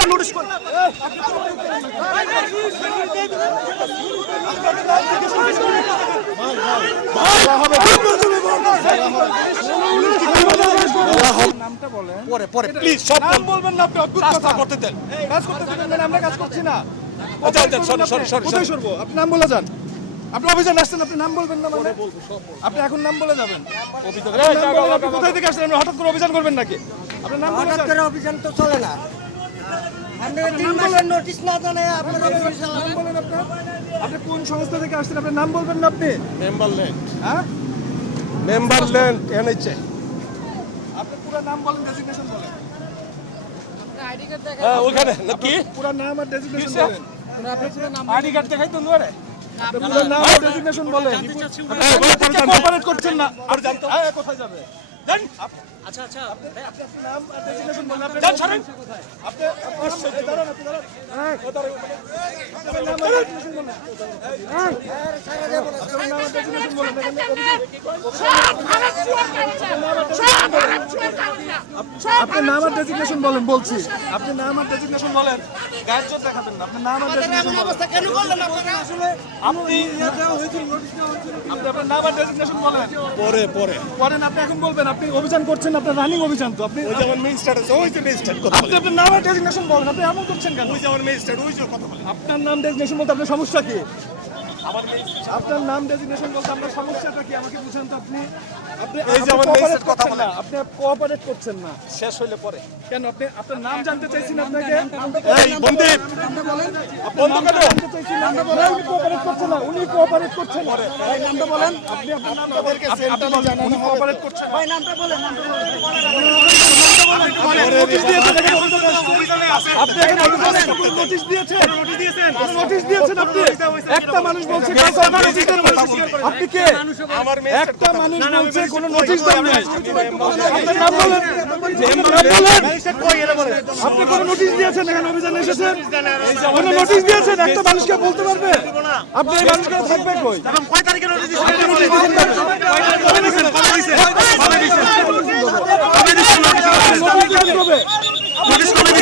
একটা নোটিশ করুন। নামটা বলেন। পরে পরে প্লিজ সব নাম বলবেন না আপনি, অদ্ভুত কাজটা কথা। করতে দেন। কাজ করতে দিবেন মানে আমরা কাজ করছি না। আচ্ছা, আচ্ছা, সরি, সরি, সরি, কোথায় সরি। সরবো? আপনি নাম বলে যান। আপনি অভিযান আসছেন, আপনি নাম বলবেন না মানে? আপনি এখন নাম বলে যাবেন। অভিযোগ আপনার নাম বলেন, আপনি কোথায় থেকে আসছেন? আপনি হঠাৎ করে অভিযান করবেন নাকি? আপনার নাম বলে হঠাৎ যান। করে অভিযান তো চলে না। আপনারা 3 মাসের নোটিশ না জানায় আপনারা অভিযান নাম চালান। বলেন আপনার। আপনি কোন সংস্থা থেকে আসছেন? আপনার নাম বলবেন না আপনি? মেম্বারল্যান্ড হ্যাঁ? মেম্বারল্যান্ড এনএইচএ। আপনি পুরো নাম বলেন, ডেজিগনেশন বলেন। হ্যাঁ ওখানে নাকি পুরো নাম আর ডেজিগনেশন কিসে? বলেন। আইডি কার্ড দেখাই তো নুয়ারে আপনি পুরো নাম আর ডেজিগনেশন বলেন। আপনি কোঅপারেট করছেন না। আর জানতো হ্যাঁ, কোথায় যাবে? জান আচ্ছা আচ্ছা আপনি নাম আর ডেজিগনেশন বলেন। আপনি জান সরেন আপনি দাঁড়ান, আপনি দাঁড়ান। আপনার নাম আর ডেজিগনেশন বলেন। আপনার নাম আর ডেজিগনেশন বলেন। এখানে আপনি নাম আর ডেজিগনেশন বলেন বলছি। আপনি নাম আর ডেজিগনেশন বলেন। গায়ের জোর দেখাবেন না। আপনি নাম আর ডেজিগনেশন বলেন। কেন করলেন আপনারা? আপনি আপনার নাম আর ডেজিগনেশন বলেন। পরে পরে করেন, আপনি এখন বলবেন। আপনি অভিযান করছেন, আপনার রানিং অভিযান তো। আপনি ওই যে আমার ম্যাজিস্ট্রেট আছে ওই যে ম্যাজিস্ট্রেট কথা আপনি বলে আপনার নাম আর ডেজিগনেশন বলেন। আপনি এমন করছেন কেন? ওই যে আমার ম্যাজিস্ট্রেট ওই যে কথা বলে আপনার নাম ডেজিগনেশন বলতে আপনার সমস্যা কি? আমার ম্যাজিস্ট্রেট আপনার নাম ডেজিগনেশন বলতে আপনার সমস্যাটা কি? আমাকে বুঝেন তো আপনি। আপনি এই যে আমার cooperate মেয়ের কথা করছেন বলে। না। আপনি কোঅপারেট করছেন না। শেষ হইলে পরে কেন? আপনি আপনার নাম জানতে চাইছেন আপনাকে। এই বন্দীপ বন্ধ কেন? জানতে চাইছি নামটা বলেন। উনি কোঅপারেট করছেন না। উনি কোঅপারেট করছেন না। ভাই নামটা বলেন। আপনি আপনার নামটা বলেন। আপনি বলেন। উনি কোঅপারেট করছেন না। ভাই নামটা বলেন, নামটা বলেন। নোটিশ দিয়েছেন এখানে আপনি এখানে অভিযানে নোটিশ দিয়েছেন। নোটিশ দিয়েছেন আপনি। একটা মানুষ বলছে কাজ হবে না, নোটিশ দেন বলছে। আপনি কে? আমার একটা মানুষ বলছে কোনো নোটিশ দেন নাই। আপনার নাম বলেন। নাম বলেন। আপনি কোনো নোটিশ দিয়েছেন? এখানে অভিযানে এসেছেন? কোনো নোটিশ দিয়েছেন? একটা মানুষকে বলতে পারবে? আপনি এই মানুষকে থাকবে কই? কয় তারিখে নোটিশ আপনি নোটিশ দিয়েছেন কেন? নোটিশ কেন দেবে?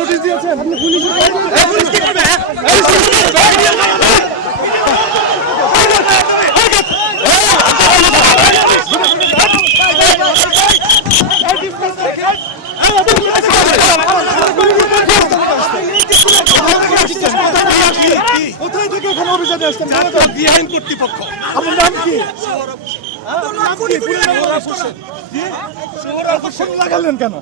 নোটিশ দিয়েছেন? আপনি পুলিশ কি করবে? কোথায় থেকে এখানে অভিযানে আসছেন? বিহাইন কর্তৃপক্ষ আপনার নাম কি? লাগালেন কেন?